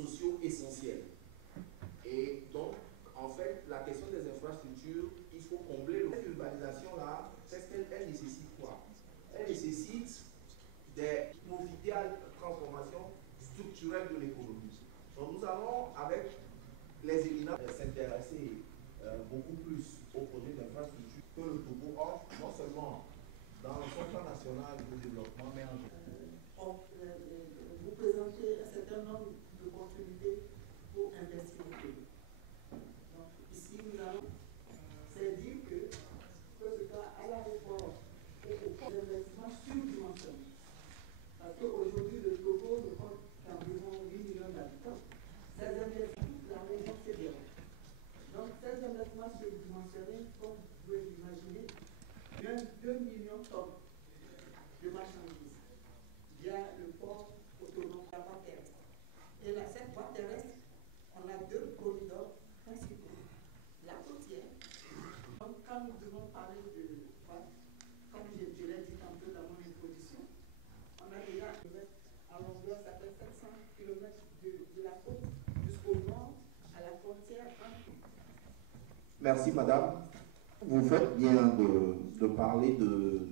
sociaux essentiels. Et donc, en fait, la question des infrastructures, il faut combler l'urbanisation-là, parce qu'elle nécessite quoi? Elle nécessite profiter à la transformation structurelle de l'économie. Donc nous allons, avec les éminents, s'intéresser beaucoup plus au projet d'infrastructure que le Togo offre, non seulement dans son plan national de développement, mais en général. Vous présentez un certain nombre d'opportunités pour investir au pays. Donc ici, nous allons, c'est dire que ce soit à l'aéroport et au fonds d'investissement surdimensionné. Parce qu'aujourd'hui, le Togo ne compte qu'environ 8 millions d'habitants. Ces investissements, la région fédérale. Donc, ces investissements surdimensionnés, comme vous pouvez l'imaginer, il y a 2 millions de tonnes de marchandises via le port autonome, la voie terrestre. Et là, cette voie terrestre, on a 2 corridors principaux. La côtière, donc quand nous devons parler de voie, comme je l'ai dit tantôt dans mon introduction, on a déjà à longueur, ça fait 700 km de la côte jusqu'au nord, à la frontière entre. Merci madame. Vous faites bien de parler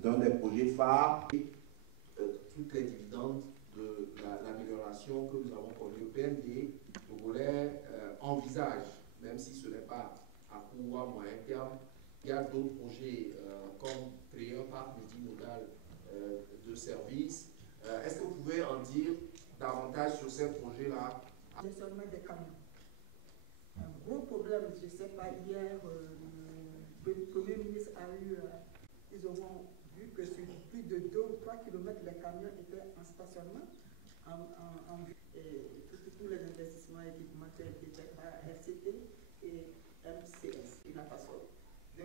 d'un des projets phares, toutes les dividendes de l'amélioration que nous avons connue. Le PND togolais envisage, même si ce n'est pas à court ou à moyen terme, il y a d'autres projets comme créer un parc multimodal de services. Est-ce que vous pouvez en dire davantage sur ces projets-là? Seulement des camions. Un gros problème, je ne sais pas, hier, le Premier ministre a eu, ils auront vu que sur plus de 2 ou 3 km, les camions étaient en stationnement, et tous les investissements équipementiels étaient par RCT et MCS, de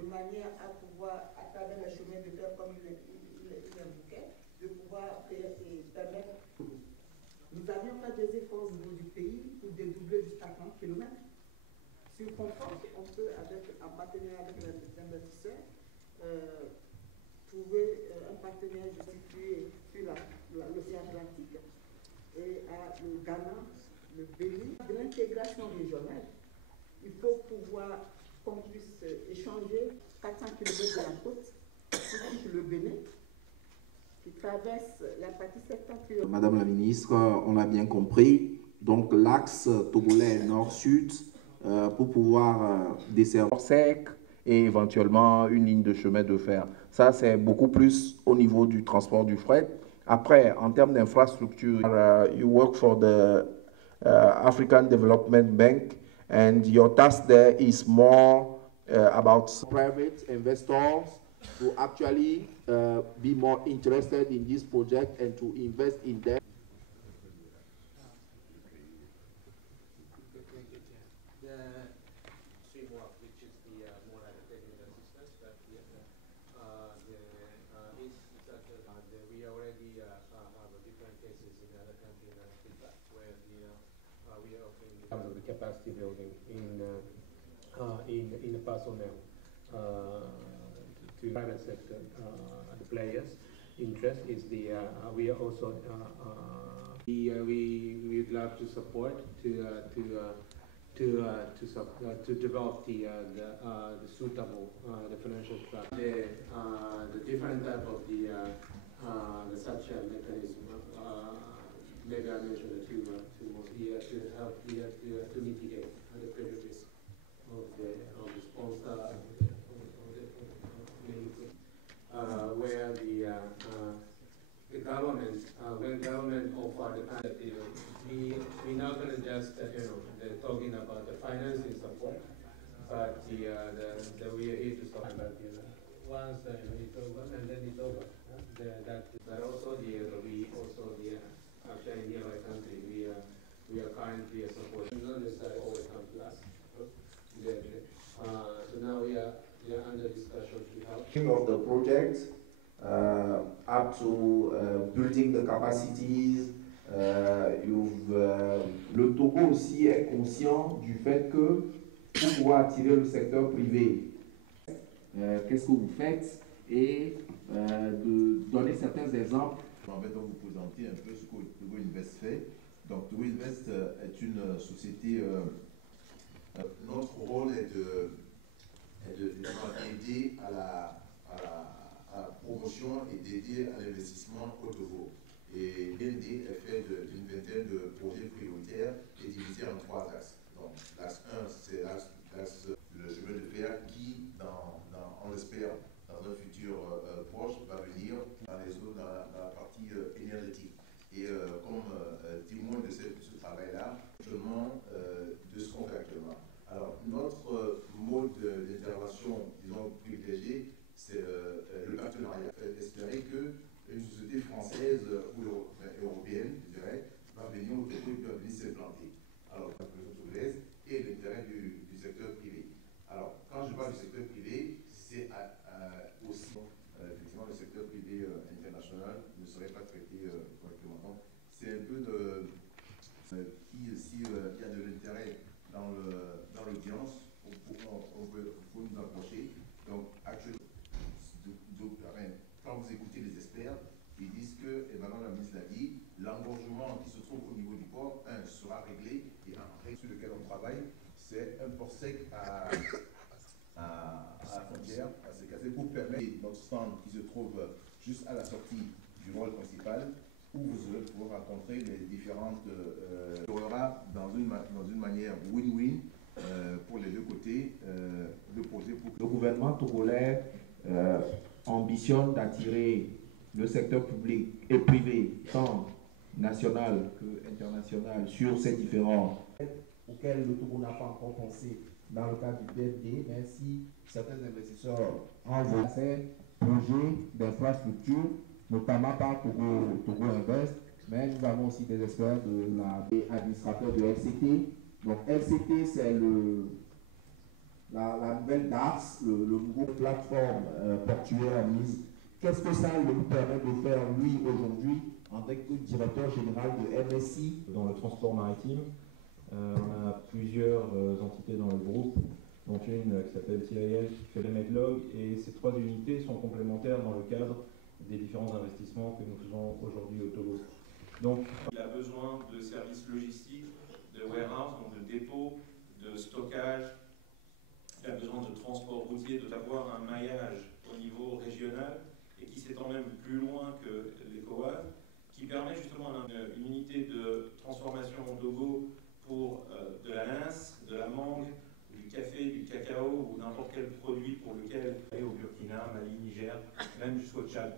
manière à pouvoir, à travers les chemins de fer comme il indiquait, de pouvoir permettre. Nous avions fait des efforts au niveau du pays pour dédoubler jusqu'à 30 km. Sur confort, on peut, en partenariat avec les investisseurs, trouver un partenaire situé sur l'océan Atlantique et le Ghana, le Bénin. De l'intégration régionale, il faut pouvoir qu'on puisse échanger 400 km de la côte sur le Bénin, qui traverse la partie septentrionale. Madame la ministre, on l'a bien compris. Donc l'axe togolais nord-sud pour pouvoir desservir sec et éventuellement une ligne de chemin de fer. Ça, c'est beaucoup plus au niveau du transport du fret. Après, en termes d'infrastructure, you work for the African Development Bank and your task there is more about private investors to actually be more interested in this project and to invest in them. We already have different cases in other countries in Africa where we are offering the capacity building in the personnel to private sector the players. Interest is the we are also we would love to support to develop the suitable the financial structure, the different type of the such a mechanism. Maybe I mentioned the two more here to help here to mitigate the prejudice of the sponsor where the government when government offer the kind of we're not going to just they're talking about the financing support, but we are here to support. But once it's over and then it's over. But also we also actually in the other country we are currently supporting. Not necessarily always come to us. So now we are under discussion to help. Of the project up to building the capacities. Le Togo aussi est conscient du fait que pour pouvoir attirer le secteur privé, qu'est-ce que vous faites et de donner certains exemples. En fait, on vous présenter un peu ce que Togo Invest fait. Donc, Togo Invest est une société. Notre rôle est d'aider à la promotion et d'aider à l'investissement au Togo. Et BND est fait d'une vingtaine de projets prioritaires et divisé en 3 axes. Donc, l'axe 1, c'est l'axe le chemin de fer qui, on l'espère, dans un futur proche, va venir dans la partie énergétique. Et comme témoin de ce travail-là, actuellement, de ce qu'on fait actuellement. Alors, notre mode d'intervention, disons, privilégié, c'est le partenariat. Espérer qu'une société française ou européenne, je dirais, va venir au Togo et va venir s'implanter. Alors, la population togolaise et l'intérêt du secteur privé. Alors, quand je parle du secteur privé, c'est aussi, effectivement, le secteur privé international ne serait pas traité correctement. Donc, c'est un peu de... s'il y a de l'intérêt dans l'audience, on peut nous approcher. Donc, actuellement, quand vous écoutez les experts, ils disent que, et Madame la ministre l'a dit, l'engorgement qui se trouve au niveau du port, sera réglé, et un règle sur lequel on travaille, c'est un port sec à la frontière, à se casser pour permettre notre stand qui se trouve juste à la sortie du rôle principal, où vous allez pouvoir rencontrer les différentes dans une manière win-win pour les deux côtés, de poser pour... Le gouvernement togolais ambitionne d'attirer le secteur public et privé, tant national que international, sur ces différents auxquels le Togo n'a pas encore pensé dans le cadre du BND, mais si certains investisseurs envoient ces projets d'infrastructure, notamment par Togo Invest, mais nous avons aussi des experts de l'administrateur de LCT. Donc LCT, c'est la nouvelle DARS, le nouveau plateforme portuaire mise. Qu'est-ce que ça lui permet de faire, lui, aujourd'hui, en tant que directeur général de MSI? Dans le transport maritime, on a plusieurs entités dans le groupe, dont une qui s'appelle TIL, qui fait les Medlog, et ces 3 unités sont complémentaires dans le cadre des différents investissements que nous faisons aujourd'hui au Togo. Donc, il a besoin de services logistiques, de warehouse, donc de dépôts, de stockage. Il a besoin de transport routier, d'avoir un maillage au niveau régional et qui s'étend même plus loin que les COAD, qui permet justement une unité de transformation au Togo pour de la lince, de la mangue, du café, du cacao ou n'importe quel produit pour lequel aller au Burkina, Mali, Niger, même jusqu'au Tchad.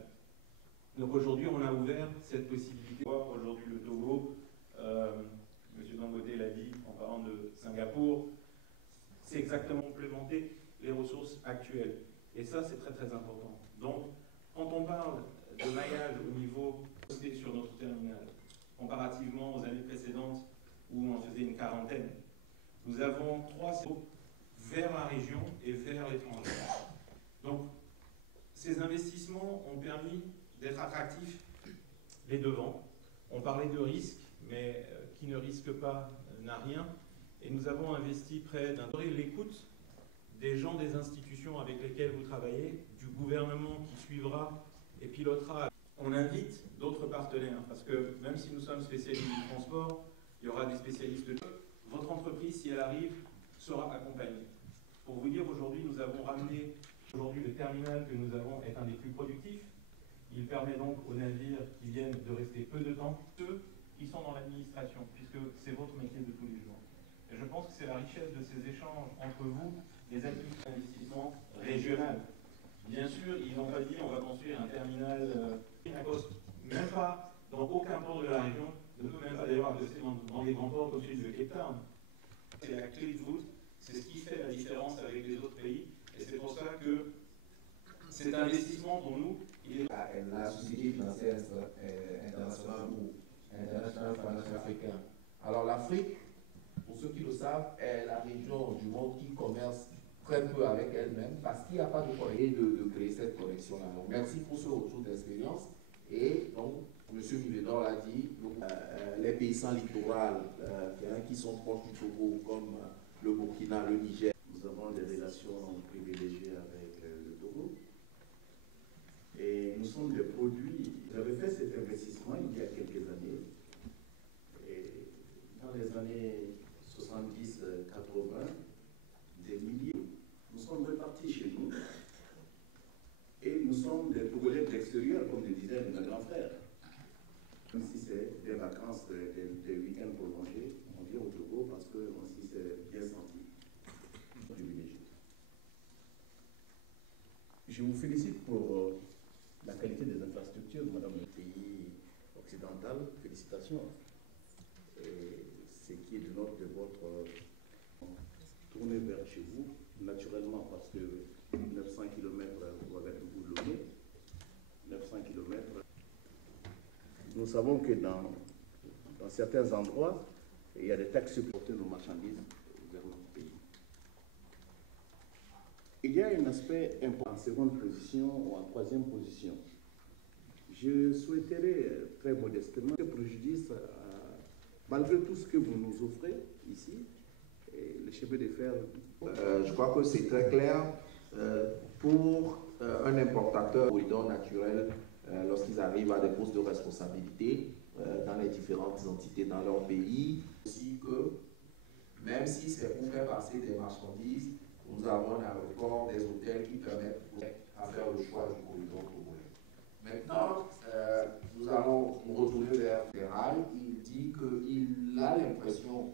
Donc aujourd'hui, on a ouvert cette possibilité. Aujourd'hui, le Togo, M. Dangote l'a dit en parlant de Singapour, c'est exactement complémenter les ressources actuelles. Et ça, c'est très très important. Donc, quand on parle de maillage au niveau sur notre terminal, comparativement aux années précédentes où on faisait une quarantaine, nous avons 3 sauts vers la région et vers l'étranger. Donc, ces investissements ont permis d'être attractifs les devants. On parlait de risque, mais qui ne risque pas n'a rien. Et nous avons investi près d'un... L'écoute des gens des institutions avec lesquelles vous travaillez, du gouvernement qui suivra et pilotera. On invite d'autres partenaires, parce que même si nous sommes spécialistes du transport, il y aura des spécialistes de... Votre entreprise, si elle arrive, sera accompagnée. Pour vous dire, aujourd'hui, nous avons ramené... Aujourd'hui, le terminal que nous avons est un des plus productifs. Il permet donc aux navires qui viennent de rester peu de temps, ceux qui sont dans l'administration, puisque c'est votre métier de tous les jours. Et je pense que c'est la richesse de ces échanges entre vous, les investissements régionaux. Bien sûr, ils n'ont pas dit on va construire un terminal à cause, même pas dans aucun port de la région, ne peut même pas d'ailleurs investir dans des grands ports comme celui de Cape Town. C'est la clé de voûte, c'est ce qui fait la différence avec les autres pays, et c'est pour ça que cet investissement pour nous, il est... La Société financière internationale ou International Financial African. Alors l'Afrique, pour ceux qui le savent, est la région du monde qui commerce très peu avec elle-même parce qu'il n'y a pas de moyen de créer cette connexion-là. Donc merci pour ce retour d'expérience. Et donc, M. Mivedor l'a dit, donc, les paysans littoraux qui sont proches du Togo, comme le Burkina, le Niger. Nous avons des relations privilégiées avec le Togo. Et nous sommes des produits. J'avais fait cet investissement il y a quelques années. Et les années 70-80, des milliers. Nous sommes repartis chez nous et nous sommes des Togolais de l'extérieur, comme le disait mes grands frères. Même si c'est des vacances, des week-ends prolongés, on vient au Togo parce que aussi c'est bien senti. Privilégié. Je vous félicite pour la qualité des infrastructures, madame le pays occidental. Félicitations. Et ce qui est de notre de votre tourner vers chez vous, naturellement, parce que 900 km pour Ouagadougou-Lomé, 900 km. Nous savons que dans certains endroits, il y a des taxes pour porter nos marchandises vers notre pays. Il y a un aspect important en seconde position ou en troisième position. Je souhaiterais très modestement que préjudice, malgré tout ce que vous nous offrez ici, les chemins de fer. Je crois que c'est très clair pour un importateur corridor naturel lorsqu'ils arrivent à des postes de responsabilité dans les différentes entités dans leur pays. Aussi que même si c'est pour faire passer des marchandises, nous avons un record des hôtels qui permettent à faire le choix du corridor togolais. Maintenant, nous allons nous retourner vers le rail. Il dit qu'il a l'impression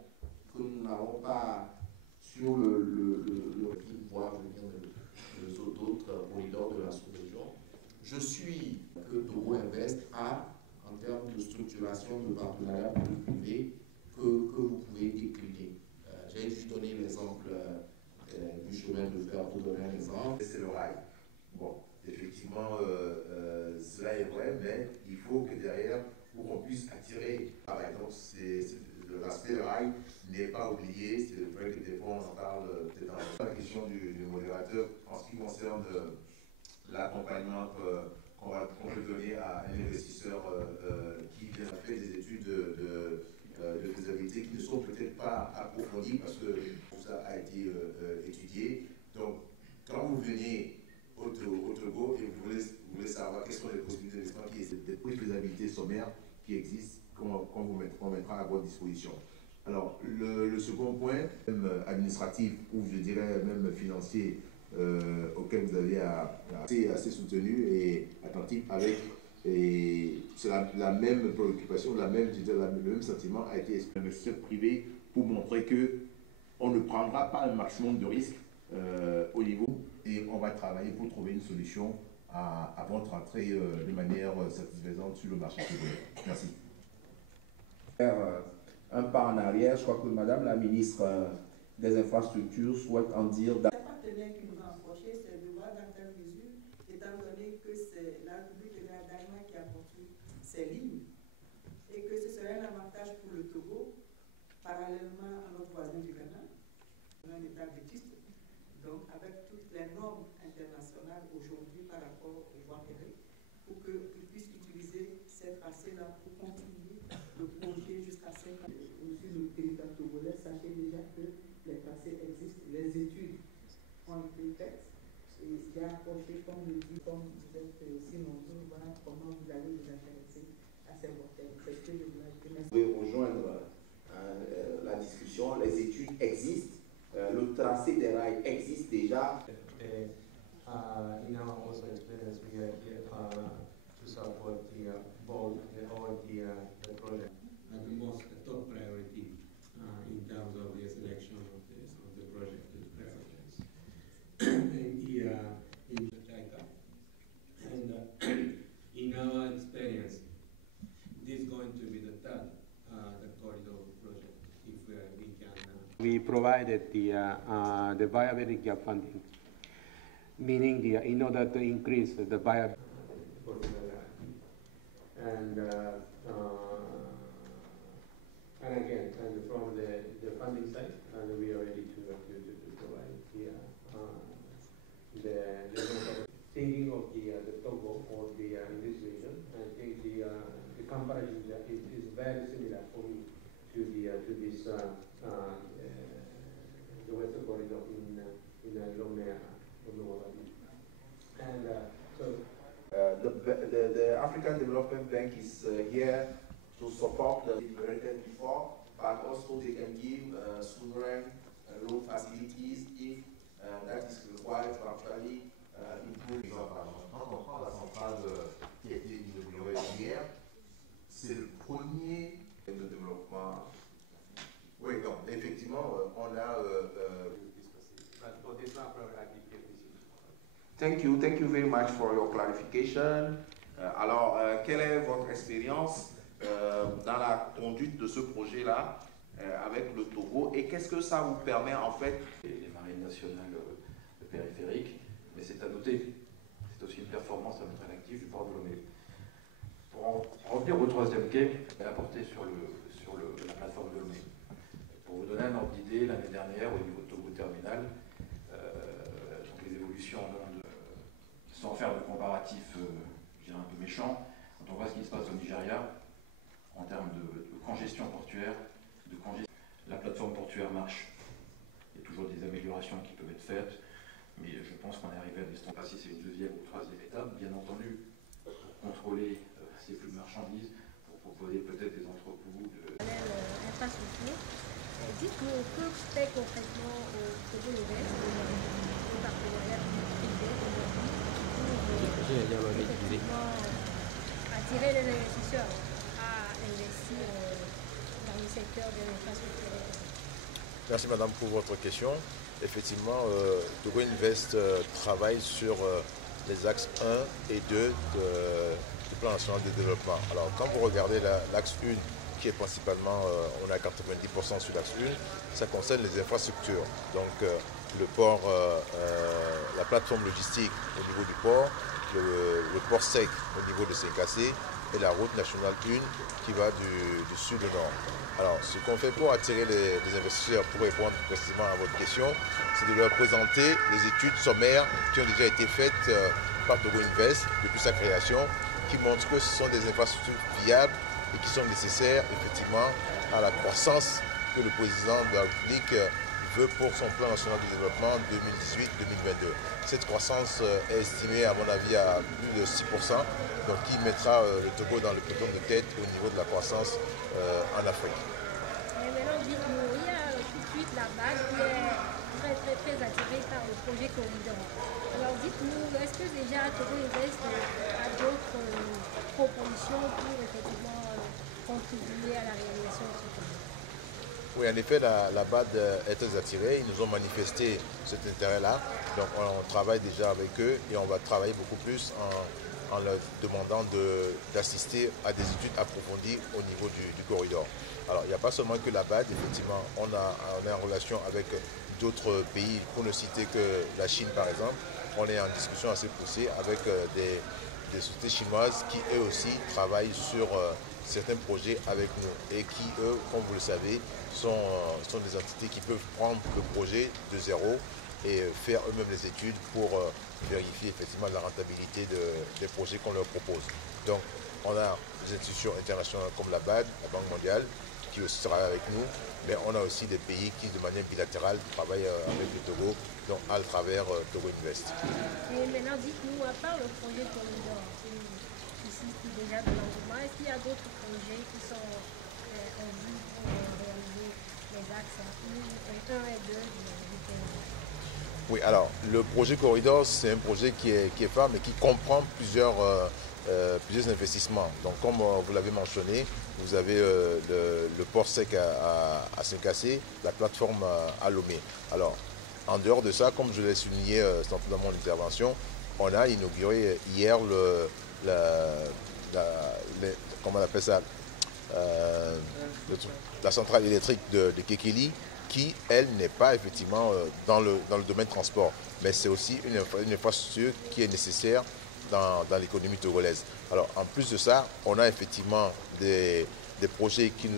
que nous n'avons pas sur le voir venir d'autres corridors de la sous-région. Je suis que Togo Invest a, en termes de structuration de partenariat public-privé, que vous pouvez décliner. J'ai juste donné l'exemple du chemin de fer pour donner un exemple. C'est le rail. Bon, effectivement, cela est vrai, mais il faut que derrière, pour qu'on puisse attirer, donc l'aspect rail n'est pas oublié. C'est vrai que des fois on en parle peut-être dans la question du modérateur en ce qui concerne l'accompagnement qu'on peut donner à un investisseur qui a fait des études de faisabilité qui ne sont peut-être pas approfondies parce que tout ça a été étudié. Donc, quand vous venez au Togo et vous voulez savoir quelles sont les possibilités d'investissement qui existent, des faisabilités sommaires qui existent, qu'on vous mettra à votre disposition. Alors, le second point, même administratif ou je dirais même financier, auquel vous avez assez soutenu et attentif avec, et c'est la même préoccupation, le même sentiment a été exprimé investisseur privé pour montrer qu'on ne prendra pas un maximum de risques au niveau et on va travailler pour trouver une solution à votre entrée de manière satisfaisante sur le marché togolais. Merci. Un pas en arrière, je crois que Madame la ministre des Infrastructures souhaite en dire. Les partenaires qui nous ont approchés, c'est de voir dans quelle mesure, étant donné que c'est la République de Ghana qui a construit ces lignes, et que ce serait un avantage pour le Togo, parallèlement à notre voisin du Ghana, un État vétuste, donc avec toutes les normes internationales aujourd'hui par rapport aux voies ferrées, pour qu'ils puissent utiliser ces tracés-là pour continuer le projet jusqu'à 5 ans. Sur le territoire togolais, sachez déjà que les tracés existent, les études ont été faites, et j'ai approché, comme le dit, comme vous êtes si nombreux, voir comment vous allez vous intéresser à ces voies ferrées. C'est ce que je voulais ajouter. Vous pouvez rejoindre la discussion, les études existent, le tracé des rails existe déjà. In our also experience, we are here to support all the project. The most top priority in terms of the selection of the project is preference. And here in China, and in our experience, this is going to be the third the corridor project if we can. We provided the viability gap funding, meaning in order to increase the viability. And again, and from the funding side, we are ready to provide the thinking of the Togo or in this region. I think the comparison is very similar for me to this the Western corridor in Lomé. And the African Development Bank is here to support the inherited before but also they can give sovereign loan facilities if that is required to actually improve. Quand on prend la centrale qui a été inaugurée hier, c'est le premier de développement. Oui, donc effectivement, on a. Thank you very much for your clarification. Alors, quelle est votre expérience dans la conduite de ce projet-là avec le Togo et qu'est-ce que ça vous permet en fait? Les marines nationales périphériques, mais c'est à noter, c'est aussi une performance à mettre à l'actif du port de Lomé. Pour en revenir au troisième quai, apporté sur la plateforme de Lomé. Pour vous donner un ordre d'idée, l'année dernière, au niveau de Togo Terminal, donc les évolutions sans faire de comparatif, je dirais un peu méchant, quand on voit ce qui se passe au Nigeria, en termes de congestion portuaire, la plateforme portuaire marche. Il y a toujours des améliorations qui peuvent être faites, mais je pense qu'on est arrivé à des standards. Si c'est une deuxième ou troisième étape, bien entendu, pour contrôler ces flux de marchandises, pour proposer peut-être des entrepôts de... Infrastructure. Dites-nous que fait concrètement Togo Invest, le partenariat privé aujourd'hui, pour attirer les investisseurs à investir dans le secteur de l'infrastructure. Merci madame pour votre question. Effectivement, Togo Invest travaille sur les axes 1 et 2 du plan national de développement. Alors quand vous regardez l'axe 1, qui est principalement, on est à 90% sur l'axe 1, ça concerne les infrastructures. Donc le port, la plateforme logistique au niveau du port, le port sec au niveau de Senkasé et la route nationale 1 qui va du sud au nord. Alors ce qu'on fait pour attirer les investisseurs, pour répondre précisément à votre question, c'est de leur présenter les études sommaires qui ont déjà été faites par Togo Invest depuis sa création, qui montrent que ce sont des infrastructures viables et qui sont nécessaires effectivement à la croissance que le président de la République veut pour son plan national de développement 2018-2022. Cette croissance est estimée à mon avis à plus de 6%, donc qui mettra le Togo dans le peloton de tête au niveau de la croissance en Afrique. Et maintenant, dites-nous, il y a tout de suite la BAD qui est très attirée par le projet Corridor. Alors dites-nous, est-ce que déjà Togo Invest a d'autres propositions pour effectivement contribuer à la réalisation de ce projet? Oui, en effet, la BAD est très attirée. Ils nous ont manifesté cet intérêt-là. Donc, on travaille déjà avec eux et on va travailler beaucoup plus en leur demandant d'assister à des études approfondies au niveau du corridor. Alors, il n'y a pas seulement que la BAD, effectivement, on est en relation avec d'autres pays, pour ne citer que la Chine, par exemple. On est en discussion assez poussée avec des sociétés chinoises qui, eux aussi, travaillent sur certains projets avec nous et qui, eux, comme vous le savez, sont des entités qui peuvent prendre le projet de zéro et faire eux-mêmes les études pour vérifier effectivement la rentabilité des projets qu'on leur propose. Donc, on a des institutions internationales comme la BAD, la Banque mondiale, qui aussi travaillent avec nous, mais on a aussi des pays qui, de manière bilatérale, travaillent avec le Togo, donc à travers Togo Invest. Et maintenant, dites-nous, à part le projet Corridor, ici déjà de l'engouement, est-ce qu'il y a d'autres projets qui sont en vue pour réaliser les axes 1 et 2 du pays? Oui, alors le projet Corridor, c'est un projet qui est phare, mais qui comprend plusieurs investissements. Donc comme vous l'avez mentionné, vous avez le port sec à Senkasé, la plateforme à Lomé. Alors, en dehors de ça, comme je l'ai souligné dans mon intervention, on a inauguré hier comment on appelle ça, la centrale électrique de Kekeli, qui, elle, n'est pas effectivement dans le domaine transport, mais c'est aussi une infrastructure qui est nécessaire dans l'économie togolaise. Alors, en plus de ça, on a effectivement des projets qui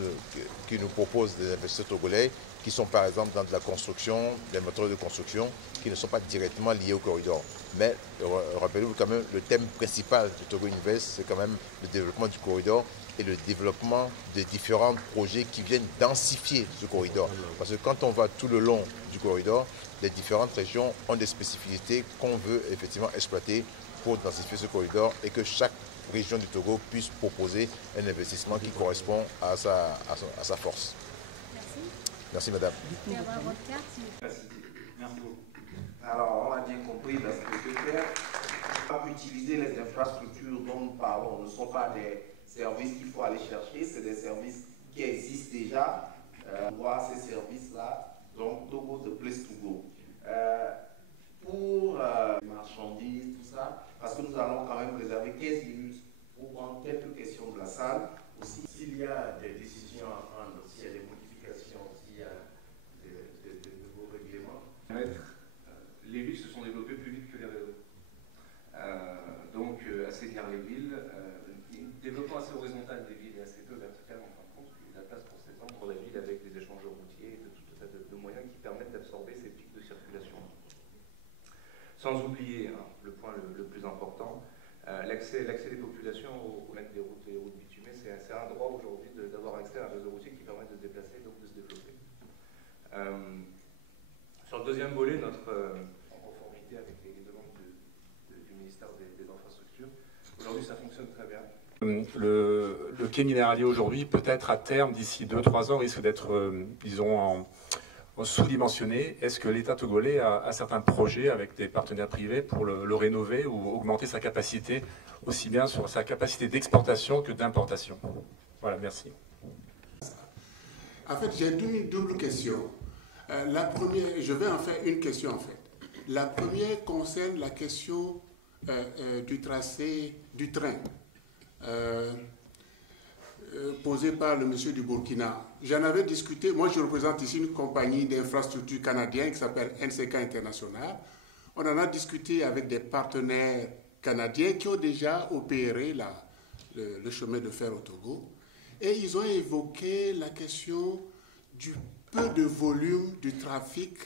nous proposent des investisseurs togolais, qui sont par exemple dans de la construction, des matériaux de construction, qui ne sont pas directement liés au corridor. Mais rappelez-vous quand même, le thème principal du Togo Invest, c'est quand même le développement du corridor et le développement des différents projets qui viennent densifier ce corridor. Parce que quand on va tout le long du corridor, les différentes régions ont des spécificités qu'on veut effectivement exploiter pour densifier ce corridor et que chaque région du Togo puisse proposer un investissement qui correspond à sa force. Merci madame. Merci beaucoup. Alors, on a bien compris, parce que utiliser les infrastructures dont nous parlons ne sont pas des services qu'il faut aller chercher, c'est des services qui existent déjà. On voit ces services-là, donc Togo, the place to go. Pour les marchandises, tout ça, parce que nous allons quand même réserver 15 minutes pour prendre quelques questions de la salle. Aussi, s'il y a des décisions à prendre, s'il y a des modifications, s'il y a de nouveaux règlements. Les villes se sont développées plus vite que les réseaux. Donc, assainir les villes, développement assez horizontal des villes et assez peu vertical en fin de compte, il y a de la place pour s'étendre la ville avec des échanges routiers et de tout un tas de moyens qui permettent d'absorber ces pics de circulation. Sans oublier le point le plus important, l'accès des populations aux lacs des routes et aux routes bitumées, c'est un droit aujourd'hui d'avoir accès à un réseau routier qui permet de se déplacer et donc de se développer. Sur le deuxième volet, en conformité avec les demandes du ministère des Infrastructures, aujourd'hui ça fonctionne très bien. Le quai minéralier aujourd'hui, peut-être à terme, d'ici 2-3 ans, risque d'être, disons, sous-dimensionné. Est-ce que l'État togolais a certains projets avec des partenaires privés pour le rénover ou augmenter sa capacité, aussi bien sur sa capacité d'exportation que d'importation? Voilà, merci. En fait, j'ai une double question. La première, je vais en faire une question en fait. La première concerne la question du tracé du train posée par le monsieur du Burkina. J'en avais discuté, moi je représente ici une compagnie d'infrastructures canadienne qui s'appelle NCK International. On en a discuté avec des partenaires canadiens qui ont déjà opéré le chemin de fer au Togo. Et ils ont évoqué la question du peu de volume du trafic.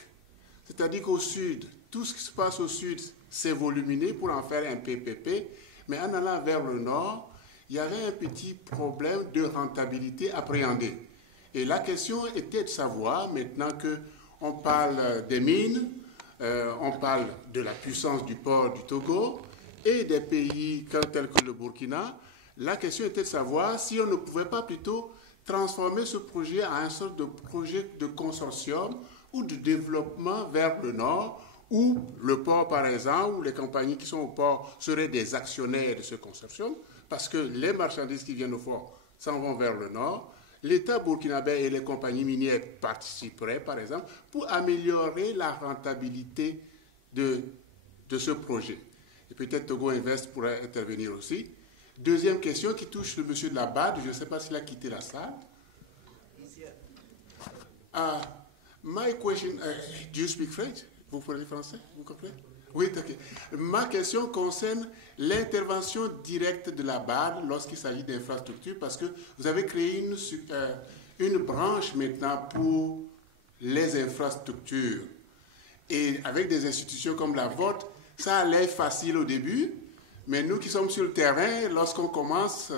C'est-à-dire qu'au sud, tout ce qui se passe au sud, c'est voluminé pour en faire un PPP. Mais en allant vers le nord, il y avait un petit problème de rentabilité appréhendé. Et la question était de savoir, maintenant qu'on parle des mines, on parle de la puissance du port du Togo et des pays tels que le Burkina, la question était de savoir si on ne pouvait pas plutôt transformer ce projet en une sorte de projet de consortium ou de développement vers le nord, où le port, par exemple, ou les compagnies qui sont au port seraient des actionnaires de ce consortium, parce que les marchandises qui viennent au port s'en vont vers le nord. L'État burkinabé et les compagnies minières participeraient, par exemple, pour améliorer la rentabilité de ce projet. Et peut-être Togo Invest pourrait intervenir aussi. Deuxième question qui touche le monsieur de la BAD, je ne sais pas s'il a quitté la salle. My question, do you speak French? Vous parlez français? Vous comprenez? Oui, ok. Ma question concerne l'intervention directe de la BAD lorsqu'il s'agit d'infrastructures, parce que vous avez créé une branche maintenant pour les infrastructures. Et avec des institutions comme la vôtre, ça a l'air facile au début, mais nous qui sommes sur le terrain, lorsqu'on commence,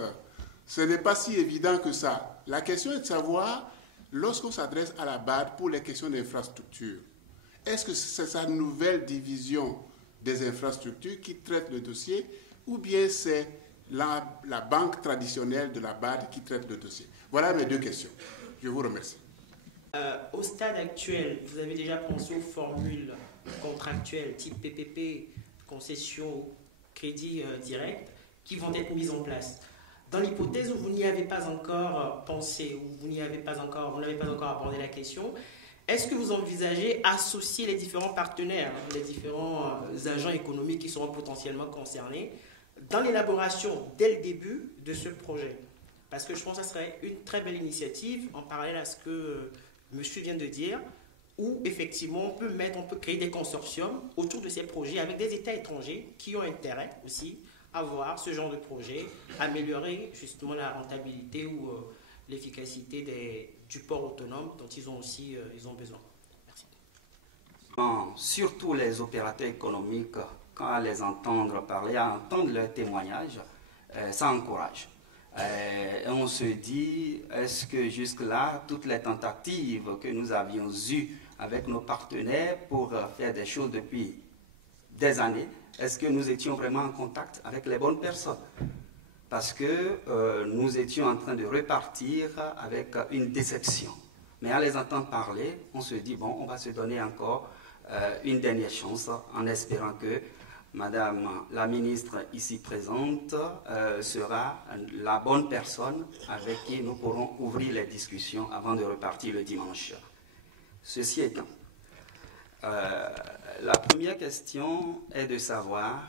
ce n'est pas si évident que ça. La question est de savoir, lorsqu'on s'adresse à la BAD pour les questions d'infrastructure, est-ce que c'est sa nouvelle division des infrastructures qui traite le dossier, ou bien c'est la banque traditionnelle de la BAD qui traite le dossier? Voilà mes deux questions. Je vous remercie. Au stade actuel, vous avez déjà pensé aux formules contractuelles type PPP, concession, crédit direct, qui vont être mises en place. Dans l'hypothèse où vous n'y avez pas encore pensé, où vous n'avez pas encore abordé la question, est-ce que vous envisagez associer les différents partenaires, les différents agents économiques qui seront potentiellement concernés dans l'élaboration dès le début de ce projet? Parce que je pense que ce serait une très belle initiative en parallèle à ce que monsieur vient de dire, où effectivement on peut créer des consortiums autour de ces projets avec des États étrangers qui ont intérêt aussi à voir ce genre de projet, améliorer justement la rentabilité ou l'efficacité du port autonome dont ils ont besoin. Merci. Surtout les opérateurs économiques, quand à les entendre parler, à entendre leurs témoignages, ça encourage. Et on se dit, est-ce que jusque-là, toutes les tentatives que nous avions eues avec nos partenaires pour faire des choses depuis des années, est-ce que nous étions vraiment en contact avec les bonnes personnes? Parce que nous étions en train de repartir avec une déception. Mais à les entendre parler, on se dit, bon, on va se donner encore une dernière chance en espérant que Madame la ministre ici présente sera la bonne personne avec qui nous pourrons ouvrir les discussions avant de repartir le dimanche. Ceci étant, la première question est de savoir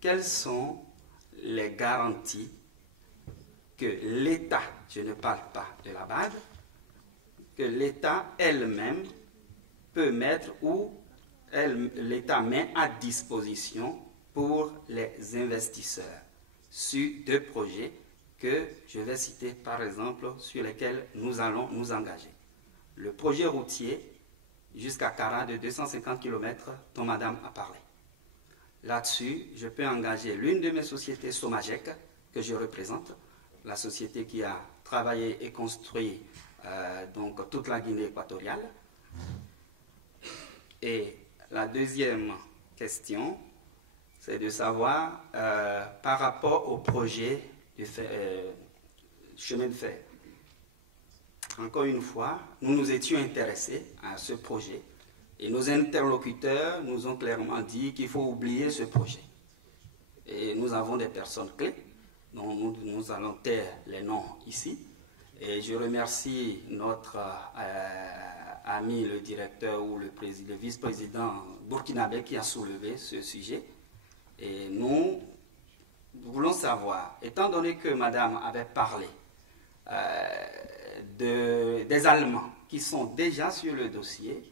quelles sont les garanties que l'État, je ne parle pas de la BAD, que l'État elle-même peut mettre ou l'État met à disposition pour les investisseurs sur 2 projets que je vais citer par exemple sur lesquels nous allons nous engager. Le projet routier jusqu'à Kara de 250 km dont Madame a parlé. Là-dessus, je peux engager l'une de mes sociétés Somagec que je représente, la société qui a travaillé et construit donc toute la Guinée équatoriale. Et la deuxième question, c'est de savoir par rapport au projet du chemin de fer. Encore une fois, nous nous étions intéressés à ce projet et nos interlocuteurs nous ont clairement dit qu'il faut oublier ce projet. Et nous avons des personnes clés, dont nous allons taire les noms ici. Et je remercie notre ami le directeur ou le vice-président burkinabé qui a soulevé ce sujet. Et nous voulons savoir, étant donné que Madame avait parlé des Allemands qui sont déjà sur le dossier,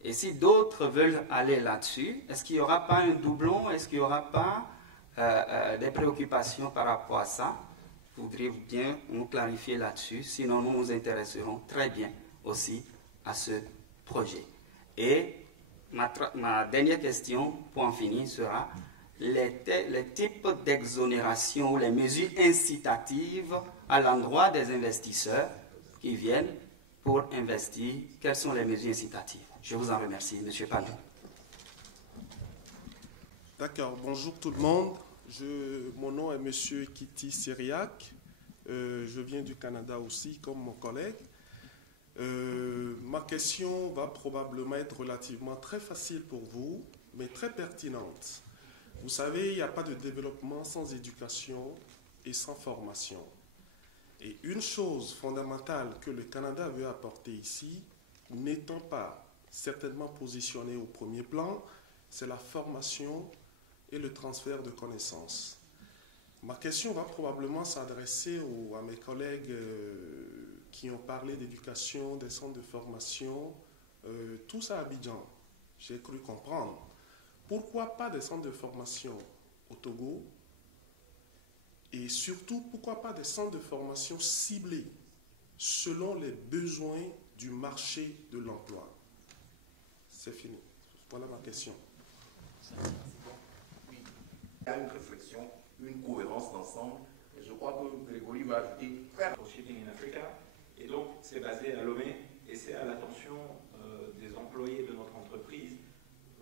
et si d'autres veulent aller là-dessus, est-ce qu'il n'y aura pas un doublon? Est-ce qu'il n'y aura pas des préoccupations par rapport à ça? Je voudrais bien nous clarifier là-dessus, sinon nous nous intéresserons très bien aussi à ce projet. Et ma dernière question, pour en finir, sera les types d'exonération ou les mesures incitatives à l'endroit des investisseurs qui viennent pour investir. Quelles sont les mesures incitatives? Je vous en remercie, M. Panou. D'accord, bonjour tout le monde. Mon nom est M. Kiti Syriac. Je viens du Canada aussi, comme mon collègue. Ma question va probablement être relativement très facile pour vous, mais très pertinente. Vous savez, il n'y a pas de développement sans éducation et sans formation. Et une chose fondamentale que le Canada veut apporter ici, n'étant pas certainement positionné au premier plan, c'est la formation et le transfert de connaissances. Ma question va probablement s'adresser à mes collègues qui ont parlé d'éducation, des centres de formation, tous à Abidjan. J'ai cru comprendre. Pourquoi pas des centres de formation au Togo? Et surtout, pourquoi pas des centres de formation ciblés selon les besoins du marché de l'emploi? C'est fini. Voilà ma question. Oui. Il y a une réflexion, une cohérence d'ensemble. Et je crois que Grégory va ajouter Shipping in Africa. Et donc, c'est basé à Lomé et c'est à l'attention des employés de notre entreprise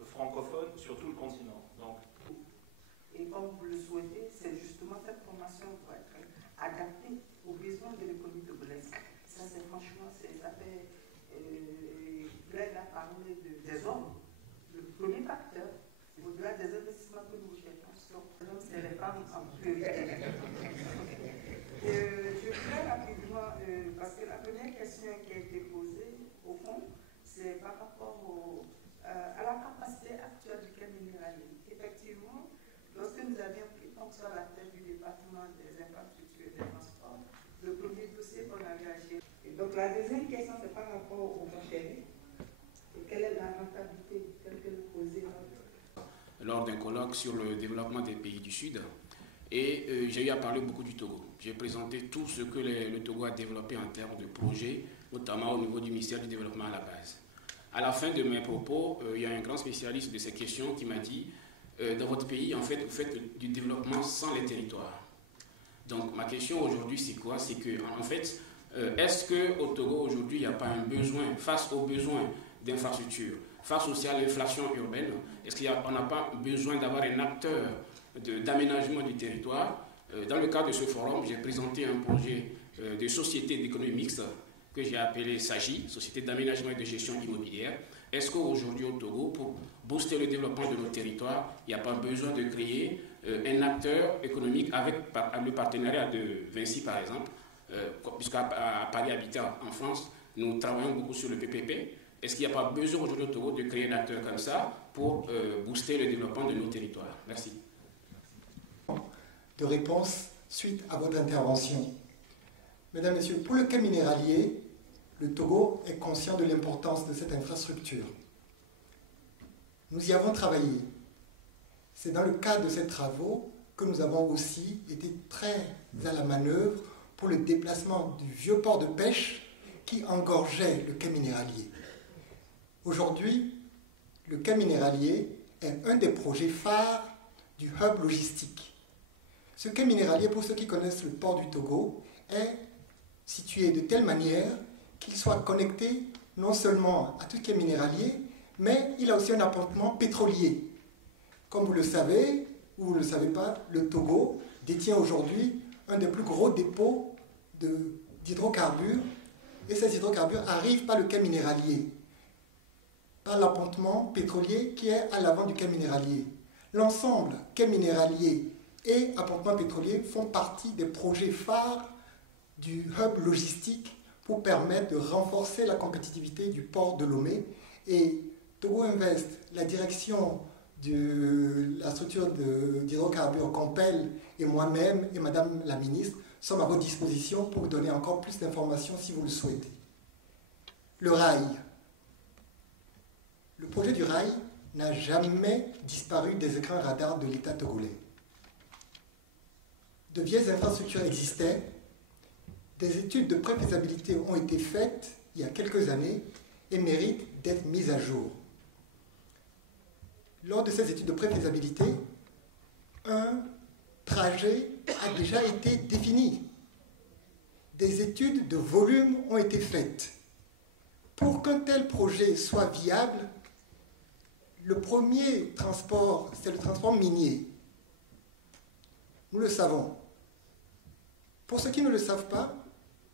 francophone sur tout le continent. Donc, et comme vous le souhaitez, c'est justement cette formation doit être adaptée aux besoins de l'économie togolaise. Ça, c'est franchement, ça fait. Greg a parlé des hommes. Le premier facteur, au-delà des investissements que nous cherchons, c'est les femmes en priorité. Je voudrais rapidement, parce que la première question qui a été posée, au fond, c'est par rapport à la capacité actuelle du cabinet minéralier. Effectivement, lorsque nous avions pris fonction à la tête du département des infrastructures et des transports, le premier dossier qu'on avait agi. Donc la deuxième question, c'est par rapport au marché. Quelle est la rentabilité telle que vous posez lors d'un colloque sur le développement des pays du Sud. Et j'ai eu à parler beaucoup du Togo. J'ai présenté tout ce que le Togo a développé en termes de projets, notamment au niveau du ministère du Développement à la base. À la fin de mes propos, il y a un grand spécialiste de ces questions qui m'a dit dans votre pays, en fait, vous faites du développement sans les territoires. Donc ma question aujourd'hui, c'est quoi? C'est que, en fait, est-ce qu'au Togo aujourd'hui, il n'y a pas un besoin, face aux besoins d'infrastructures, face aussi à l'inflation urbaine, est-ce qu'on n'a pas besoin d'avoir un acteur d'aménagement du territoire? Dans le cadre de ce forum, j'ai présenté un projet de société d'économie mixte que j'ai appelée SAGI, Société d'aménagement et de gestion immobilière. Est-ce qu'aujourd'hui au Togo, pour booster le développement de nos territoires, il n'y a pas besoin de créer un acteur économique avec le partenariat de Vinci par exemple, puisqu'à Paris Habitat en France, nous travaillons beaucoup sur le PPP. Est-ce qu'il n'y a pas besoin aujourd'hui au Togo de créer un acteur comme ça pour booster le développement de nos territoires? Merci. De réponse suite à votre intervention. Mesdames, Messieurs, pour le cas minéralier, le Togo est conscient de l'importance de cette infrastructure. Nous y avons travaillé. C'est dans le cadre de ces travaux que nous avons aussi été très à la manœuvre pour le déplacement du vieux port de pêche qui engorgeait le quai minéralier. Aujourd'hui, le quai minéralier est un des projets phares du hub logistique. Ce quai minéralier, pour ceux qui connaissent le port du Togo, est situé de telle manière qu'il soit connecté non seulement à tout ce qui est minéralier, mais il a aussi un appontement pétrolier. Comme vous le savez, ou vous ne le savez pas, le Togo détient aujourd'hui un des plus gros dépôts d'hydrocarbures, et ces hydrocarbures arrivent par le quai minéralier, par l'appontement pétrolier qui est à l'avant du quai minéralier. L'ensemble, quai minéralier et appontement pétrolier, font partie des projets phares du hub logistique pour permettre de renforcer la compétitivité du port de Lomé. Et Togo Invest, la direction de la structure d'hydrocarbures Compel et moi-même et Madame la ministre sommes à votre disposition pour vous donner encore plus d'informations si vous le souhaitez. Le rail. Le projet du rail n'a jamais disparu des écrans radars de l'État togolais. De vieilles infrastructures existaient, des études de préfaisabilité ont été faites il y a quelques années et méritent d'être mises à jour. Lors de ces études de préfaisabilité, un trajet a déjà été défini. Des études de volume ont été faites. Pour qu'un tel projet soit viable, le premier transport, c'est le transport minier. Nous le savons. Pour ceux qui ne le savent pas,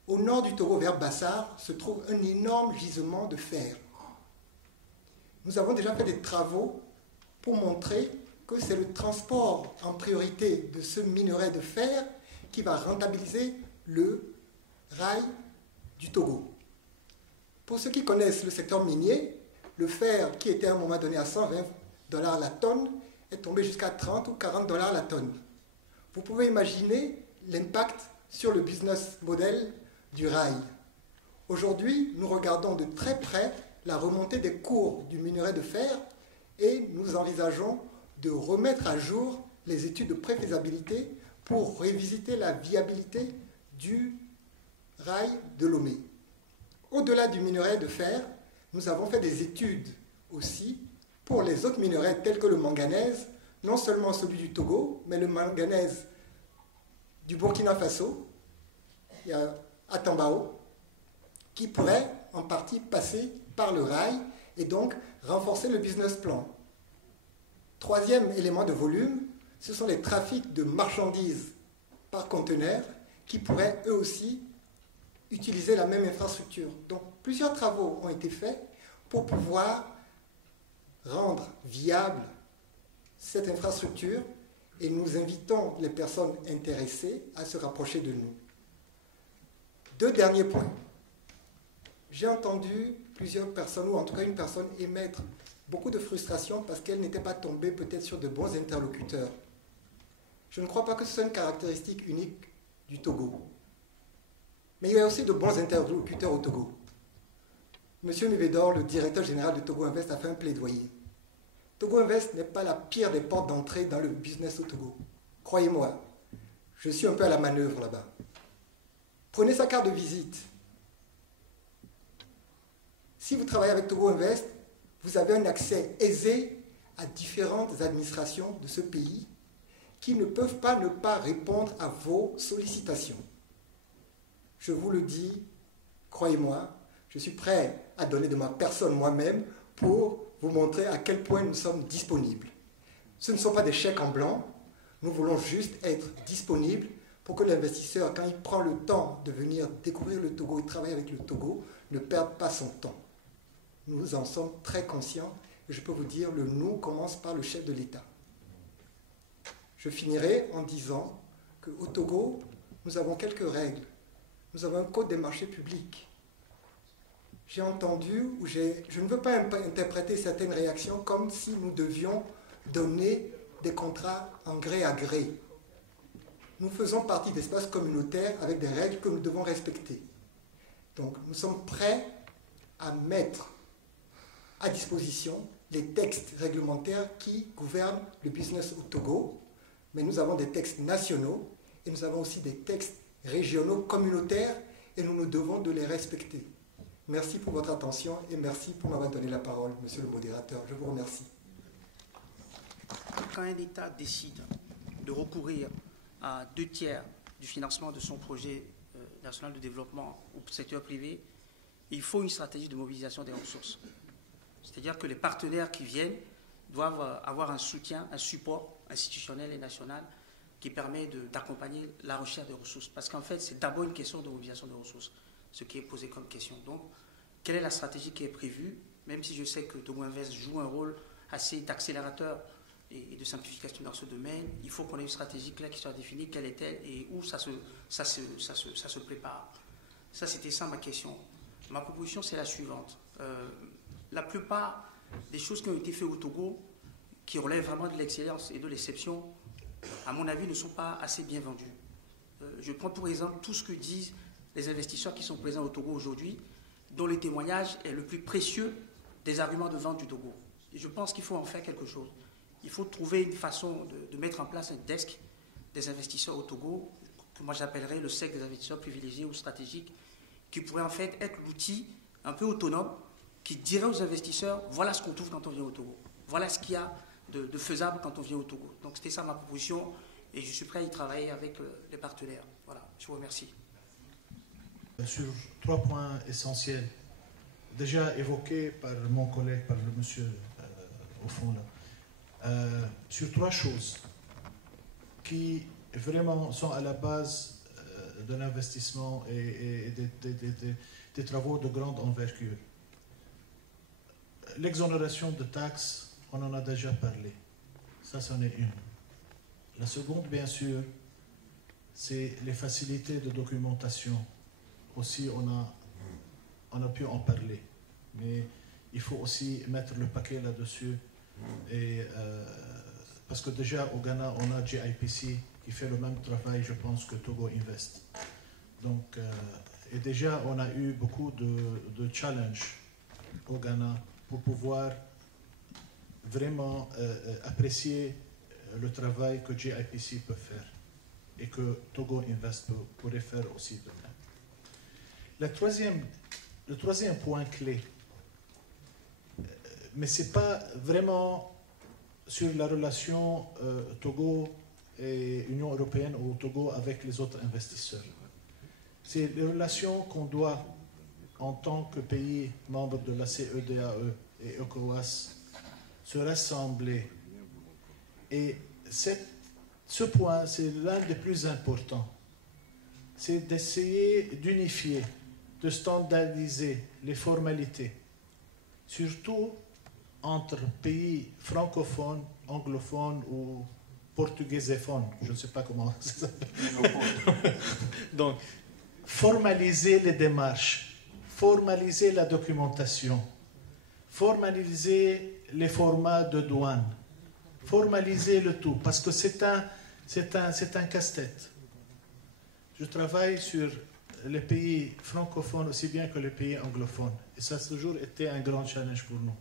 au nord du Togo, vers Bassar, se trouve un énorme gisement de fer. Nous avons déjà fait des travaux pour montrer que c'est le transport en priorité de ce minerai de fer qui va rentabiliser le rail du Togo. Pour ceux qui connaissent le secteur minier, le fer qui était à un moment donné à $120 la tonne est tombé jusqu'à 30 ou 40 $ la tonne. Vous pouvez imaginer l'impact sur le business model du rail. Aujourd'hui, nous regardons de très près la remontée des cours du minerai de fer et nous envisageons de remettre à jour les études de préfaisabilité pour revisiter la viabilité du rail de Lomé. Au-delà du minerai de fer, nous avons fait des études aussi pour les autres minerais tels que le manganèse, non seulement celui du Togo, mais le manganèse du Burkina Faso, il y a à Tambao, qui pourrait en partie passer par le rail et donc renforcer le business plan. Troisième élément de volume, ce sont les trafics de marchandises par conteneur qui pourraient eux aussi utiliser la même infrastructure. Donc plusieurs travaux ont été faits pour pouvoir rendre viable cette infrastructure et nous invitons les personnes intéressées à se rapprocher de nous. Deux derniers points. J'ai entendu plusieurs personnes, ou en tout cas une personne, émettre beaucoup de frustration parce qu'elle n'était pas tombée peut-être sur de bons interlocuteurs. Je ne crois pas que ce soit une caractéristique unique du Togo. Mais il y a aussi de bons interlocuteurs au Togo. Monsieur Mévédor, le directeur général de Togo Invest, a fait un plaidoyer. Togo Invest n'est pas la pire des portes d'entrée dans le business au Togo. Croyez-moi, je suis un peu à la manœuvre là-bas. Prenez sa carte de visite. Si vous travaillez avec Togo Invest, vous avez un accès aisé à différentes administrations de ce pays qui ne peuvent pas ne pas répondre à vos sollicitations. Je vous le dis, croyez-moi, je suis prêt à donner de ma personne moi-même pour vous montrer à quel point nous sommes disponibles. Ce ne sont pas des chèques en blanc, nous voulons juste être disponibles pour que l'investisseur, quand il prend le temps de venir découvrir le Togo et travailler avec le Togo, ne perde pas son temps. Nous en sommes très conscients et je peux vous dire, le nous commence par le chef de l'État. Je finirai en disant qu'au Togo, nous avons quelques règles. Nous avons un code des marchés publics. J'ai entendu, ou je ne veux pas interpréter certaines réactions comme si nous devions donner des contrats en gré à gré. Nous faisons partie d'espaces communautaires avec des règles que nous devons respecter. Donc nous sommes prêts à mettre à disposition les textes réglementaires qui gouvernent le business au Togo, mais nous avons des textes nationaux et nous avons aussi des textes régionaux, communautaires, et nous nous devons de les respecter. Merci pour votre attention et merci pour m'avoir donné la parole, monsieur le modérateur. Je vous remercie. Quand un État décide de recourir à 2/3 du financement de son projet national de développement au secteur privé, il faut une stratégie de mobilisation des ressources. C'est-à-dire que les partenaires qui viennent doivent avoir un soutien, un support institutionnel et national qui permet d'accompagner la recherche des ressources. Parce qu'en fait, c'est d'abord une question de mobilisation de ressources, ce qui est posé comme question. Donc, quelle est la stratégie qui est prévue? Même si je sais que Togo Invest joue un rôle assez d'accélérateur et de simplification dans ce domaine, il faut qu'on ait une stratégie claire qui soit définie, quelle est-elle et où ça se prépare. Ça, c'était ça ma question. Ma proposition, c'est la suivante. La plupart des choses qui ont été faites au Togo, qui relèvent vraiment de l'excellence et de l'exception, à mon avis, ne sont pas assez bien vendues. Je prends pour exemple tout ce que disent les investisseurs qui sont présents au Togo aujourd'hui, dont le témoignage est le plus précieux des arguments de vente du Togo. Et je pense qu'il faut en faire quelque chose. Il faut trouver une façon de mettre en place un desk des investisseurs au Togo, que moi j'appellerais le SEC des investisseurs privilégiés ou stratégiques, qui pourrait en fait être l'outil un peu autonome qui dirait aux investisseurs, voilà ce qu'on trouve quand on vient au Togo. Voilà ce qu'il y a de faisable quand on vient au Togo. Donc c'était ça ma proposition et je suis prêt à y travailler avec les partenaires. Voilà, je vous remercie. Sur 3 points essentiels, déjà évoqués par mon collègue, par le monsieur au fond là, sur 3 choses qui vraiment sont à la base de l'investissement et des travaux de grande envergure. L'exonération de taxes, on en a déjà parlé. Ça, c'en est une. La seconde, bien sûr, c'est les facilités de documentation. Aussi, on a pu en parler. Mais il faut aussi mettre le paquet là-dessus. Parce que déjà, au Ghana, on a GIPC qui fait le même travail, je pense, que Togo Invest. Donc, et déjà, on a eu beaucoup de challenges au Ghana pour pouvoir vraiment apprécier le travail que GIPC peut faire et que Togo Invest pourrait faire aussi de même. Le troisième point clé, mais ce n'est pas vraiment sur la relation Togo et Union européenne ou Togo avec les autres investisseurs. C'est les relations qu'on doit, en tant que pays membre de la CEDAE et ECOWAS, se rassembler. Et ce point, c'est l'un des plus importants. C'est d'essayer d'unifier, de standardiser les formalités, surtout entre pays francophones, anglophones ou portugaisophones, je ne sais pas comment ça s'appelle. Donc, formaliser les démarches, formaliser la documentation, formaliser les formats de douane, formaliser le tout, parce que c'est un casse-tête. Je travaille sur les pays francophones aussi bien que les pays anglophones, et ça a toujours été un grand challenge pour nous.